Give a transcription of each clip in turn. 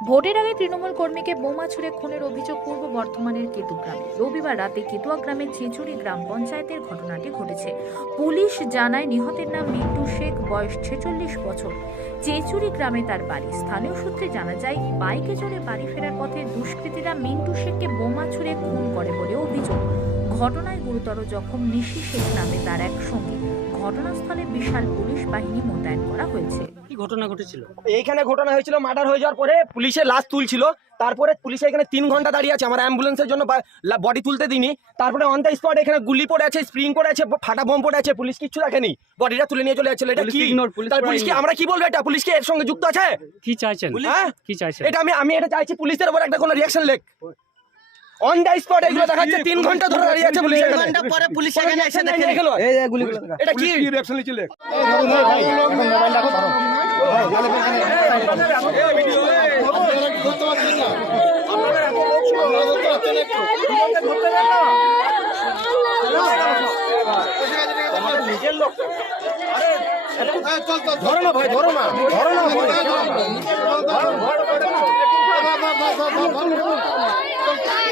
ভোটের আগে তৃণমূল কর্মীকে বোমা ছুড়ে খুনের অভিযোগ পূর্ব বর্ধমানের কেতুগ্রামে রবিবার রাতে কেতুয়া গ্রামের চেঁচুড়ি গ্রাম পঞ্চায়েতের ঘটনাটি ঘটেছে। পুলিশ জানায় নিহতের নাম মিন্টু শেখ, বয়স ছেচল্লিশ বছর। চেঁচুড়ি গ্রামে তার বাড়ি। স্থানীয় সূত্রে জানা যায়, বাইকে চড়ে বাড়ি ফেরার পথে দুষ্কৃতীরা মিন্টু শেখকে বোমা ছুড়ে খুন করে বলে অভিযোগ। ঘটনায় গুরুতর জখম নিশি শেখ নামে তার এক সঙ্গী। ঘটনাস্থলে বিশাল পুলিশ বাহিনী মোতায়েন করা হয়েছে। কি ঘটনা ঘটেছিল? এইখানে ঘটনা হয়েছিল মার্ডার হয়ে যাওয়ার পরে পুলিশের লাশ তুলছিল। তারপরে পুলিশে এখানে তিন ঘণ্টা দাঁড়িয়ে আছে আমার অ্যাম্বুলেন্সের জন্য বডি তুলতে দিনি তারপরে অন দ্য স্পট এখানে গুলি পড়ে আছে স্প্রিং পড়ে আছে ফাটা বোম পড়ে আছে পুলিশ কিচ্ছু দেখেনি। বডিটা তুলে নিয়ে চলে যাচ্ছিল। এটা পুলিশ কি? তার পুরো পুলিশ কি আমরা কি বলব এটা? পুলিশ কি এর সঙ্গে যুক্ত আছে? কি চাইছেন? হ্যাঁ? কি চাইছেন? এটা আমি আমি এটা চাইছি পুলিশের উপর একটা কোনো রিয়াকশন লেখ। অন দ্য স্পট এগুলো দেখাচ্ছে তিন ঘণ্টা ধরে দাঁড়িয়ে আছে পুলিশ এখানে। ঘণ্টা পরে পুলিশ এখানে এসে দেখে এগুলো। এটা কি ধরো না ভাই ধরো না ধরো না ভাই আরে বড়ে তুলতে দে না আরে ধরো ভাই আসো না এটা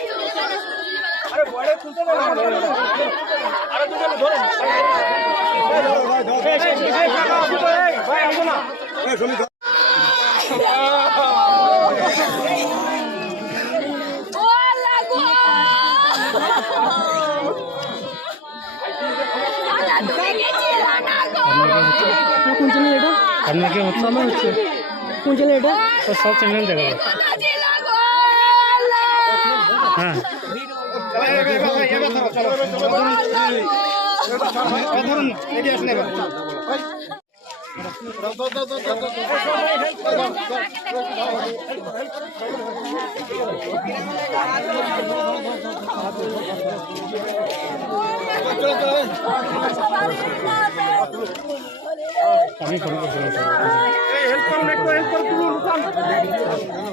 আপনাকে আমার হচ্ছে কোন চ্যানেল এটা? সব চ্যানেল দেখা। হ্যাঁ। আমি হেল্প করুন ফোন করছিলাম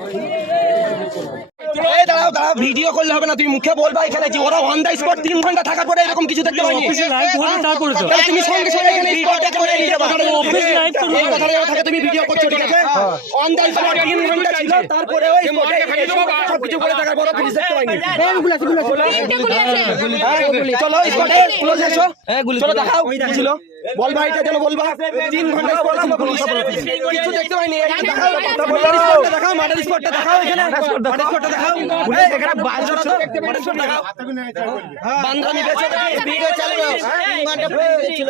এই দাঁড়াও দাঁড়াও ভিডিও করলে হবে না তুমি মুখে বলবা এখানে যে ওরা অন দ্য স্পট তিন ঘণ্টা থাকার পরে এরকম কিছু দেখতে পাইনি অফিসে লাইভ ধরে তারপরে তো। তাহলে তুমি সঙ্গে সঙ্গে এখানে স্পটে করে নিয়ে যাবা। অফিস লাইভ তো এই কথাটা থাকে তুমি ভিডিও করছ ঠিক আছে? অন দ্য স্পট তিন ঘণ্টা ছিল তারপরে ওই সব কিছু করে থাকার পরে পুলিশ দেখতে পাইনি হ্যাঁ, চলো স্পটে ক্লোজ এসো। চলো দেখাও কি ছিল। বলবা এটা যেন বলবা। তিন ঘণ্টা পুলিশ কিছু দেখতে পাইনি দেখাও। স্পটটা দেখাও এখানে মার্ডার স্পটটা দেখাও এই, এখানে বাজার তো মার্ডার স্পট দেখাও বান্দ্রা মিটেছে ভিডিও চালিয়ে তিন ঘণ্টা পুলিশ ছিল